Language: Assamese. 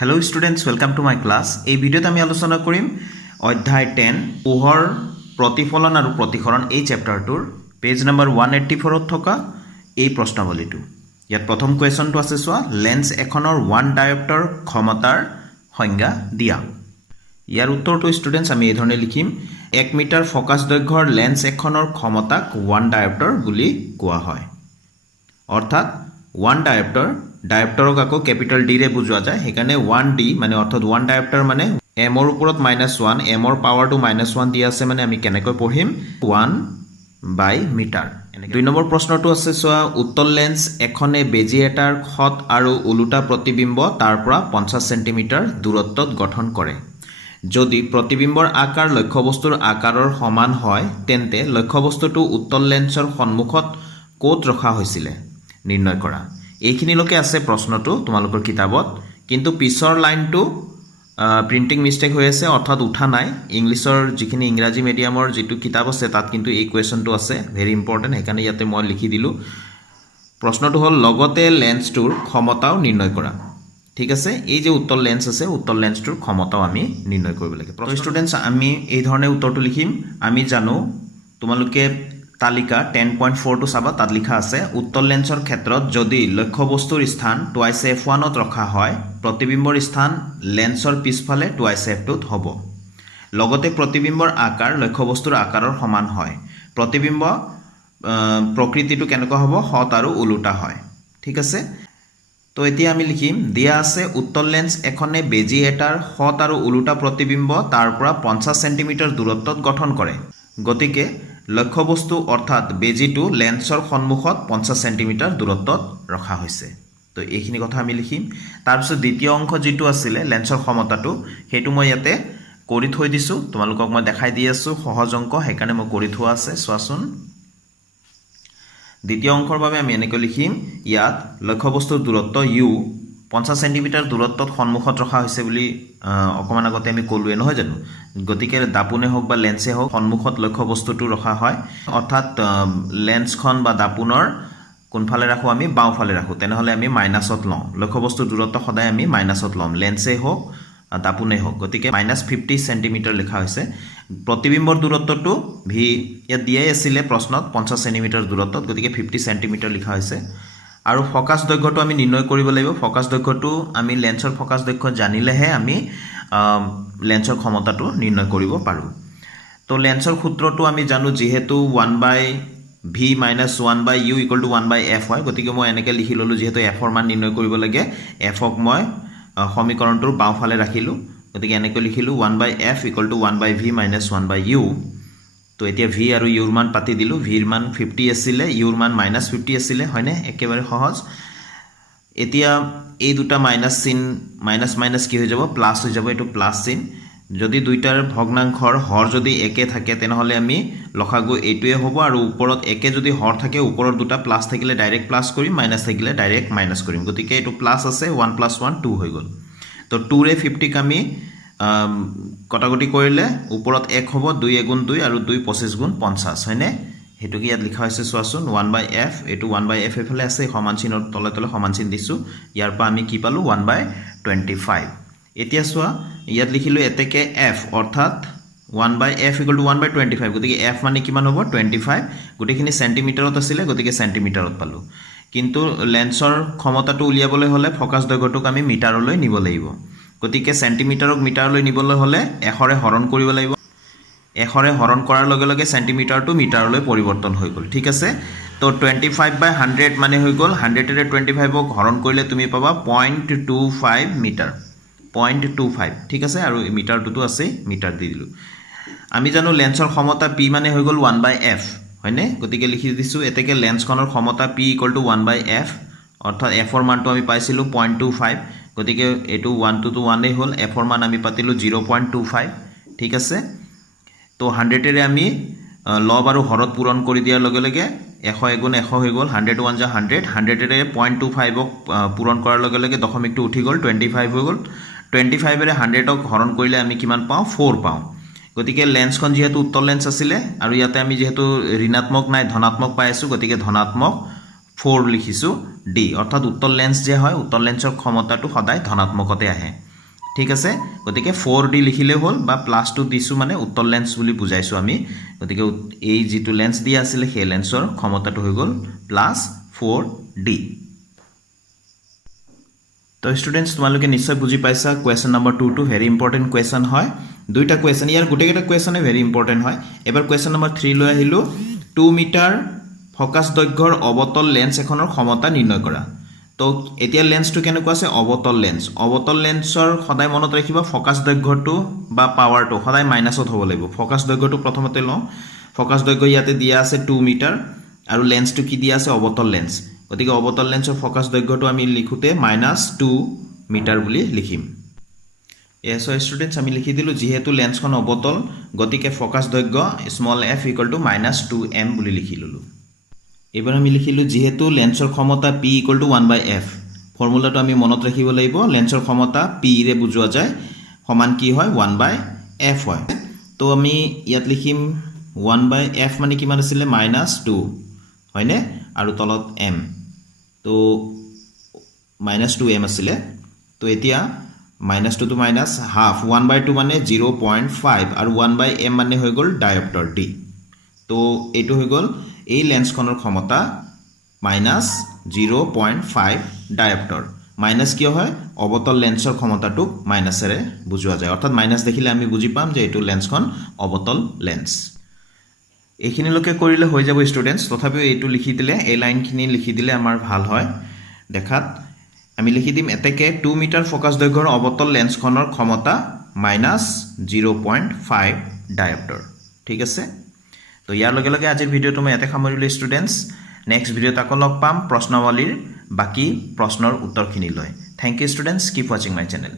Hello' students, welcome to my class. এই ভিডিঅ'ত আমি আলোচনা কৰিম অধ্যায় 10 পোহৰ প্ৰতিফলন আৰু প্ৰতিসৰণ এই চেপ্টাৰটোৰ পেজ নম্বৰ 184ত থকা এই প্ৰশ্নাৱলীটো। ইয়াত প্ৰথম কুৱেশ্যনটো আছে, চোৱা, লেন্স এখনৰ 1 ডায়োপ্টাৰ ক্ষমতাৰ সংজ্ঞা দিয়া। ইয়াৰ উত্তৰটো ষ্টুডেণ্টছ আমি এইধৰণে লিখিম, 1 মিটাৰ ফকাছ দৈৰ্ঘ্যৰ লেন্স এখনৰ ক্ষমতাক 1 ডায়োপ্টাৰ বুলি কোৱা হয়। অৰ্থাৎ 1 ডায়োপ্টাৰক আকৌ কেপিটেল ডি ৰে বুজোৱা যায়, সেইকাৰণে 1D মানে অৰ্থাৎ 1 ডায়োপ্টাৰ মানে এমৰ ওপৰত -1, এমৰ পাৱাৰটো -1 দিয়া আছে, মানে আমি কেনেকৈ পঢ়িম 1/মিটাৰ। 2 নম্বৰ প্ৰশ্নটো আছে, চোৱা, উত্তল লেন্স এখনে বেজি এটাৰ খত আৰু ওলোটা প্ৰতিবিম্ব তাৰ পৰা 50 চেণ্টিমিটাৰ দূৰত্বত গঠন কৰে। যদি প্ৰতিবিম্বৰ আকাৰ লক্ষ্যবস্তুৰ আকাৰৰ সমান হয় তেন্তে লক্ষ্যবস্তুটো উত্তল লেন্সৰ সন্মুখত ক'ত ৰখা হৈছিলে নিৰ্ণয় কৰা। এইখিনিলৈকে আছে প্ৰশ্নটো তোমালোকৰ কিতাপত, কিন্তু পিছৰ লাইনটো প্ৰিণ্টিং মিষ্টেক হৈ আছে, অৰ্থাৎ উঠা নাই। ইংলিছৰ যিখিনি ইংৰাজী মিডিয়ামৰ যিটো কিতাপ আছে তাত কিন্তু এই কুৱেশ্যনটো আছে, ভেৰি ইম্পৰ্টেণ্ট, সেইকাৰণে ইয়াতে মই লিখি দিলোঁ। প্ৰশ্নটো হ'ল লগতে লেন্সটোৰ ক্ষমতাও নিৰ্ণয় কৰা। ঠিক আছে, এই যে উত্তল লেন্স আছে, উত্তল লেন্সটোৰ ক্ষমতাও আমি নিৰ্ণয় কৰিব লাগে। ষ্টুডেণ্টছ, আমি এই ধৰণে উত্তৰটো লিখিম। আমি জানো, তোমালোকে তালিকা 10.4টো চাবা, তাত লিখা আছে, উত্তল লেন্সৰ ক্ষেত্ৰত যদি লক্ষ্যবস্তুৰ স্থান 2f1ত ৰখা হয়, প্ৰতিবিম্বৰ স্থান লেন্সৰ পিছফালে 2f2ত হ'ব। লগতে প্ৰতিবিম্বৰ আকাৰ লক্ষ্যবস্তুৰ আকাৰৰ সমান হয়। প্ৰতিবিম্ব প্ৰকৃতিটো কেনেকুৱা হ'ব, সৎ আৰু ওলোটা হয়। ঠিক আছে, তো এতিয়া আমি লিখিম, দিয়া আছে উত্তল লেন্স এখনে বেজি এটাৰ সৎ আৰু ওলোটা প্ৰতিবিম্ব তাৰ পৰা 50 চেণ্টিমিটাৰ দূৰত্বত গঠন কৰে। গতিকে লক্ষ্যবস্তু অৰ্থাৎ বেজিটো লেন্সৰ সন্মুখত 50 চেণ্টিমিটাৰ দূৰত্বত ৰখা হৈছে। তো এইখিনি কথা আমি লিখিম। তাৰপিছত দ্বিতীয় অংশ যিটো আছিলে লেন্সৰ ক্ষমতাটো, সেইটো মই ইয়াতে কৰি থৈ দিছোঁ, তোমালোকক মই দেখাই দি আছোঁ সহজ অংক, সেইকাৰণে মই কৰি থোৱা আছে, চোৱাচোন। দ্বিতীয় অংশৰ বাবে আমি এনেকৈ লিখিম, ইয়াত লক্ষ্যবস্তুৰ দূৰত্ব u 50 চেণ্টিমিটাৰ দূৰত্বত সন্মুখত ৰখা হৈছে বুলি অকণমান আগতে আমি ক'লোৱে, নহয় জানো। গতিকে দাপোনে হওক বা লেন্সে হওক সন্মুখত লক্ষ্যবস্তুটো ৰখা হয়, অৰ্থাৎ লেন্সখন বা দাপোনৰ কোনফালে ৰাখোঁ, আমি বাওঁফালে ৰাখোঁ, তেনেহ'লে আমি মাইনাছত লওঁ। লক্ষ্যবস্তুৰ দূৰত্ব সদায় আমি মাইনাছত ল'ম, লেন্সেই হওক দাপোনেই হওক। গতিকে -50 চেণ্টিমিটাৰ লিখা হৈছে। প্ৰতিবিম্বৰ দূৰত্বটো ভি ইয়াত দিয়াই আছিলে প্ৰশ্নত 50 চেণ্টিমিটাৰ দূৰত্বত, গতিকে 50 চেণ্টিমিটাৰ লিখা হৈছে। আৰু ফকাছ দৈৰ্ঘ্যটো আমি নিৰ্ণয় কৰিব লাগিব। ফকাছ দৈৰ্ঘ্যটো আমি লেন্সৰ ফকাছ দৈৰ্ঘ্য জানিলেহে আমি লেন্সৰ ক্ষমতাটো নিৰ্ণয় কৰিব পাৰোঁ। তো লেন্সৰ সূত্ৰটো আমি জানো, যিহেতু 1/v - 1/u = 1/f হয়, গতিকে মই এনেকৈ লিখি ল'লোঁ, যিহেতু এফৰ মান নিৰ্ণয় কৰিব লাগে, এফক মই সমীকৰণটোৰ বাওঁফালে ৰাখিলোঁ, গতিকে এনেকৈ লিখিলোঁ 1/f = 1/v - 1/u। তো এতিয়া ভি আৰু ইউৰ মান পাতি দিলোঁ, ভিৰ মান 50 আছিলে, ইউৰ মান -50 আছিলে, হয়নে, একেবাৰে সহজ। এতিয়া এই দুটা মাইনাছ চিন, মাইনাছ কি হৈ যাব, প্লাছ হৈ যাব, এইটো প্লাছ চিন। যদি দুইটাৰ ভগ্নাংশৰ হৰ যদি একে থাকে তেনেহ'লে আমি লসাগু এইটোৱে হ'ব, আৰু ওপৰত একে যদি হৰ থাকে, ওপৰত দুটা প্লাছ থাকিলে ডাইৰেক্ট প্লাছ কৰিম, মাইনাছ থাকিলে ডাইৰেক্ট মাইনাছ কৰিম। গতিকে এইটো প্লাছ আছে, 1 + 1 2 হৈ গ'ল। তো 2ৰে 50ক আমি কটাকটি কৰিলে ওপৰত 1 হ'ব, 2 × 2 আৰু 2 25 × 50, হয়নে। সেইটোকে ইয়াত লিখা হৈছে, চোৱাচোন, 1/f, এইটো 1/f এইফালে আছে, সমান চিনৰ তলে তলে সমান চিন দিছোঁ। ইয়াৰ পৰা আমি কি পালোঁ, 1/25। এতিয়া চোৱা, ইয়াত লিখিলোঁ এতেকে f, অৰ্থাৎ 1/f = 1/25, গতিকে f মানে কিমান হ'ব, 25। গোটেইখিনি চেণ্টিমিটাৰত আছিলে, গতিকে চেণ্টিমিটাৰত পালোঁ। কিন্তু লেন্সৰ ক্ষমতাটো উলিয়াবলৈ হ'লে ফকাছ দৈৰ্ঘ্যটোক আমি মিটাৰলৈ নিব লাগিব। গতিকে চেণ্টিমিটাৰক মিটাৰলৈ নিবলৈ হ'লে 100ৰে হৰণ কৰিব লাগিব। 100ৰে হৰণ কৰাৰ লগে লগে চেণ্টিমিটাৰটো মিটাৰলৈ পৰিৱৰ্তন হৈ গ'ল। ঠিক আছে, তো 25/100 মানে হৈ গ'ল, 100ৰে 25ক হৰণ কৰিলে তুমি পাবা 0.25 মিটাৰ, 0.25। ঠিক আছে, আৰু মিটাৰটোতো আছেই, মিটাৰ দি দিলোঁ। আমি জানো লেন্সৰ ক্ষমতা P মানে হৈ গ'ল 1/f, হয়নে। গতিকে লিখি দিছোঁ, এতেকে লেন্সখনৰ ক্ষমতা P = 1/f, অৰ্থাৎ এফৰ মানটো আমি পাইছিলোঁ 0.25, গতিকে এইটো 1 to 1 হ'ল, এফৰ মান আমি পাতিলোঁ 0.25। ঠিক আছে, তো 100ৰে আমি লব আৰু হৰত পূৰণ কৰি দিয়াৰ লগে লগে 100 × 100 হৈ গ'ল, 100 × 1 = 100, 100ৰে 0.25ক পূৰণ কৰাৰ লগে লগে দশমিকটো উঠি গ'ল, 25 হৈ গ'ল। 25ৰে 100ক হৰণ কৰিলে আমি কিমান পাওঁ, 4 পাওঁ। গতিকে লেন্সখন যিহেতু উত্তল লেন্স আছিলে, আৰু ইয়াতে আমি যিহেতু ঋণাত্মক নাই ধনাত্মক পাই আছোঁ, গতিকে ধনাত্মক 4 লিখিছোঁ, ডি, অৰ্থাৎ উত্তল লেন্স যে হয়, উত্তল লেন্সৰ ক্ষমতাটো সদায় ধনাত্মকতে আহে। ঠিক আছে গতিকে 4D লিখিলে হ'ল বা প্লাছটো দিছো মানে উত্তল লেন্স বুলি বুজাইছো আমি গতিকে এই যেটো লেন্স দিয়া আছিল সেই লেন্সৰ ক্ষমতাটো হৈ গ'ল প্লাছ 4D তো স্টুডেন্টস তোমালোকে নিশ্চয় বুজি পাইছা কোৱেশ্চন নম্বৰ 2 টো ভেৰি ইম্পৰ্টেন্ট কোৱেশ্চন হয় দুইটা কোৱেশ্চন ইয়াৰ গুটেকেটা কোৱেশ্চনে ভেৰি ইম্পৰ্টেন্ট হয় এবাৰ কোৱেশ্চন নম্বৰ 3 লৈ আহিলো 2 মিটাৰ ফোকাস দৈৰ্ঘ্যৰ অবতল লেন্স এখনৰ ক্ষমতা নিৰ্ণয় কৰা তো এতিয়া লেন্সটো কেনেকুৱা আছে অবতল লেন্সৰ সদায় মনত ৰাখিবা ফোকাস দৈৰ্ঘ্যটো বা পাৱাৰটো সদায় মাইনাসত হ'ব লাগিব ফোকাস দৈৰ্ঘ্যটো প্ৰথমতে লওঁ ফোকাস দৈৰ্ঘ্য ইয়াতে দিয়া আছে 2 মিটাৰ আৰু লেন্সটো কি দিয়া আছে অবতল লেন্স গতিকে অবতল লেন্সৰ ফোকাস দৈৰ্ঘ্যটো আমি লিখোতে -2 মিটাৰ বুলি লিখিম এসো স্টুডেন্টস আমি লিখি দিলো যেহেতু লেন্সখন অবতল গতিকে ফোকাস দৈৰ্ঘ্য স্মল f = -2m বুলি লিখি ললো এবাৰ আমি লিখিলো যেহেতু লেন্সৰ ক্ষমতা p = 1/f ফৰ্মুলাটো আমি মনত ৰাখিব লাগিব লেন্সৰ ক্ষমতা p ৰে বুজোৱা যায় সমান কি হয় 1/f হয় তো আমি ইয়াত লিখিম 1/f মানে কিমান আছিল -2 হয়নে আৰু তলত m তো -2m আছিল তো এতিয়া -2 to -half 1/2 মানে 0.5 আৰু 1/m মানে হৈ গ'ল ডায়োপ্টাৰ d তো এটো হৈ গ'ল এই লেন্সখনৰ ক্ষমতা -0.5 ডায়োপ্টাৰ মাইনাস কিয় হয় অবতল লেন্সৰ ক্ষমতাটো মাইনাসেৰে বুজোৱা যায় অৰ্থাৎ মাইনাস দেখিলে আমি বুজি পাম যে এটো লেন্সখন অবতল লেন্স এইখিনি লকে কৰিলে হৈ যাব স্টুডেন্টস তথাপিও এটো লিখি দিলে এই লাইনখিনি লিখি দিলে আমাৰ ভাল হয় দেখাত আমি লিখি দিম এতেকে 2 মিটাৰ ফোকাস দৈৰ্ঘ্যৰ অবতল লেন্সখনৰ ক্ষমতা -0.5 ডায়োপ্টাৰ ঠিক আছে তো ইয়াৰ লগে লগে আজিৰ ভিডিওটো মই এতে সামৰিলো স্টুডেন্টস নেক্সট ভিডিওত আকৌ লগ পাম প্ৰশ্নাৱলীৰ বাকি প্ৰশ্নৰ উত্তৰখিনি লৈ thank you students keep watching my channel